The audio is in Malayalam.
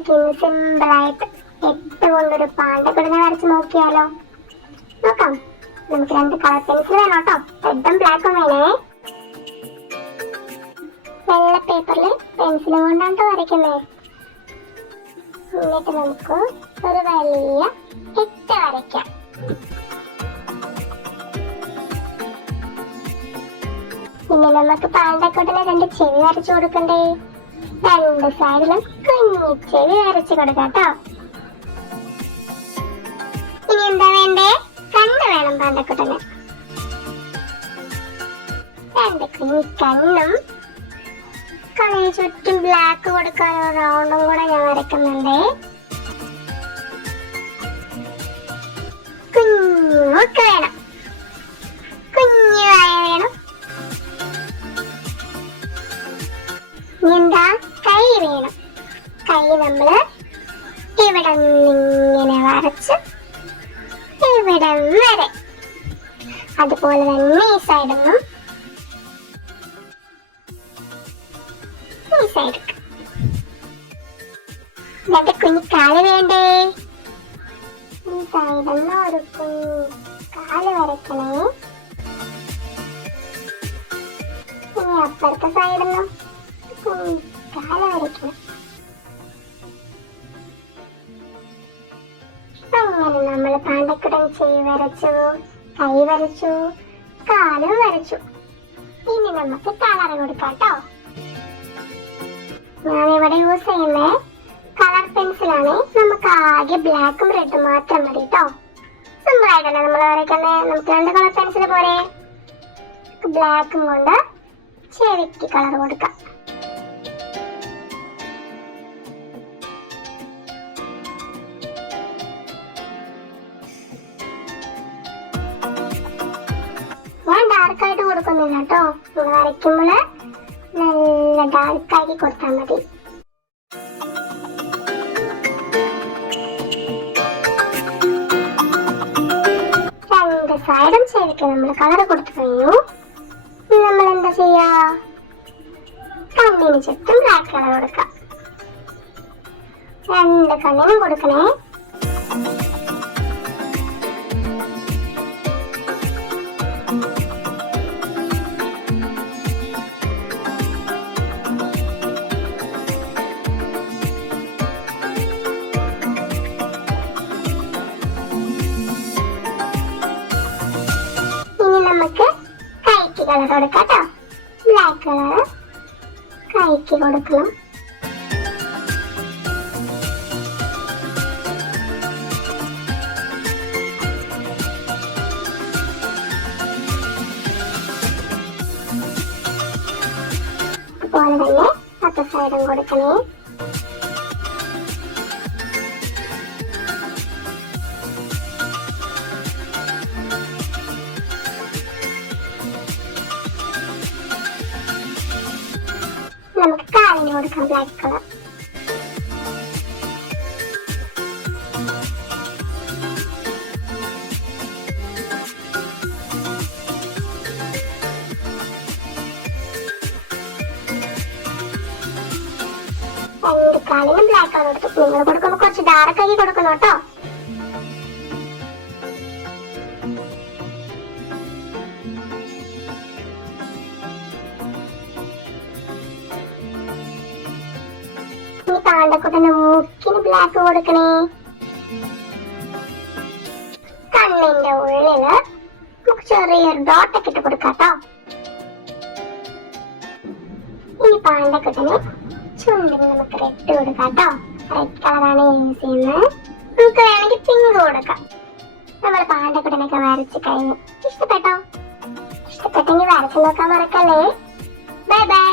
നമുക്ക് ഇന്ന് സിമ്പിളായിട്ട് 8 കൊണ്ടൊരു പാണ്ടക്കുടനെ വരച്ച് നോക്കിയാലോ? നോക്കാം. നമുക്ക് 2 കളർ പെൻസിൽ വേണം കേട്ടോ. റെഡും ബ്ലാക്കും വേണേ. വെള്ള പേപ്പറിൽ പെൻസിലും കൊണ്ടാണ് വരയ്ക്കുന്നത്. എന്നിട്ട് നമുക്ക് ഒരു വലിയ 8 വരയ്ക്കാം. ഇനി നമുക്ക് പാണ്ടക്കുടനെ 2 ചെവി വരച്ചു കൊടുക്കണ്ടേ? 2 സൈഡിലും കുഞ്ഞു ചെവി വരച്ചു കൊടുക്കാം കേട്ടോ. ഇനി എന്താ വേണ്ടേ? കണ്ണ് വേണം പാണ്ടക്കുട്ടന്. 2 കുഞ്ഞു കണ്ണും കണ്ണിന് ചുറ്റും ബ്ലാക്ക് കൊടുക്കാൻ ഒരു റൗണ്ടും കൂടെ ഞാൻ വരയ്ക്കുന്നുണ്ട്. കുഞ്ഞു മൂക്ക് വേണം, കുഞ്ഞു വായ വേണം. ഇനി എന്താ? കൈ വേണം. കൈ നമ്മള് ഇവിടെ ഇങ്ങനെ വരച്ച് ഇവിടെ വരെ, അതുപോലെ തന്നെ ഈ സൈഡൊന്നും ഈ സൈഡ്. 2 കുഞ്ഞു കാല് വേണ്ടേ? ഈ സൈഡൊന്നും ഒരു കുഞ്ഞു കാല് വരയ്ക്കണേ. ഇനി അപ്പുറത്തെ സൈഡൊന്നും കുഞ്ഞു കാല് വരയ്ക്കണം. അങ്ങനെ നമ്മൾ പാണ്ടക്കുടൻ ചെവി വരച്ചു, കൈ വരച്ചു, കാലും വരച്ചു. ഇനി നമുക്ക് കളർ കൊടുക്കാം കേട്ടോ. ഞാനിവിടെ യൂസ് ചെയ്യുന്ന കളർ പെൻസിലാണ്. നമുക്ക് ആകെ ബ്ലാക്കും റെഡും മാത്രം മതി കേട്ടോ. സിമ്പിൾ ആയിട്ടല്ലേ നമ്മൾ വരയ്ക്കുന്നത്. നമുക്ക് 2 കളർ പെൻസിൽ പോരെ. ബ്ലാക്കും കൊണ്ട് ചെവിക്ക് കളർ കൊടുക്കാം. ഞാൻ ഡാർക്കായിട്ട് കൊടുക്കുന്നില്ല കേട്ടോ. നമ്മൾ വരയ്ക്കുമ്പോൾ നല്ല ഡാർക്കാക്കി കൊടുത്താൽ മതി. രണ്ട് സൈഡും ചെവിക്ക് നമ്മൾ കളർ കൊടുത്തു കഴിഞ്ഞു. നമ്മൾ എന്താ ചെയ്യാ? കണ്ണിന് ചുറ്റും ബ്ലാക്ക് കളർ കൊടുക്കാം. 2 കണ്ണിനും കൊടുക്കണേ. നമുക്ക് കൈക്ക് കളർ കൊടുക്കാം കേട്ടോ. ബ്ലാക്ക് കളർ കൈക്ക് കൊടുക്കണം. അതുപോലെ തന്നെ മറ്റേ സൈഡും കൊടുക്കണേ. നമുക്ക് കാലിന് കൊടുക്കാം ബ്ലാക്ക് കളർ. കാലിന് ബ്ലാക്ക് കളർ കൊടുത്തു. നിങ്ങൾ കൊടുക്കുമ്പോൾ കുറച്ച് ഡാർക്ക് ആക്കി കൊടുക്കണം കേട്ടോ. പാണ്ടക്കുട്ടന്റെ മൂക്കിന് ബ്ലാക്ക് കൊടുക്കണേ. കണ്ണിന്റെ ഉള്ളില് നമുക്ക് ചെറിയൊരു ഡോട്ടൊക്കെ ഇട്ട് കൊടുക്കാം കേട്ടോ. ഇനി പാണ്ടക്കുട്ടന് ചുണ്ടിന് നമുക്ക് റെഡ് കൊടുക്കാം കേട്ടോ. റെഡ് കളറാണ് യൂസ് ചെയ്യുന്നത്. നമുക്ക് വേണമെങ്കിൽ പിങ്ക് കൊടുക്കാം. നമ്മൾ പാണ്ടക്കുട്ടനൊക്കെ വരച്ച് കഴിഞ്ഞു. ഇഷ്ടപ്പെട്ടോ? ഇഷ്ടപ്പെട്ടെങ്കിൽ വരച്ച് നോക്കാൻ മറക്കല്ലേ. Bye bye.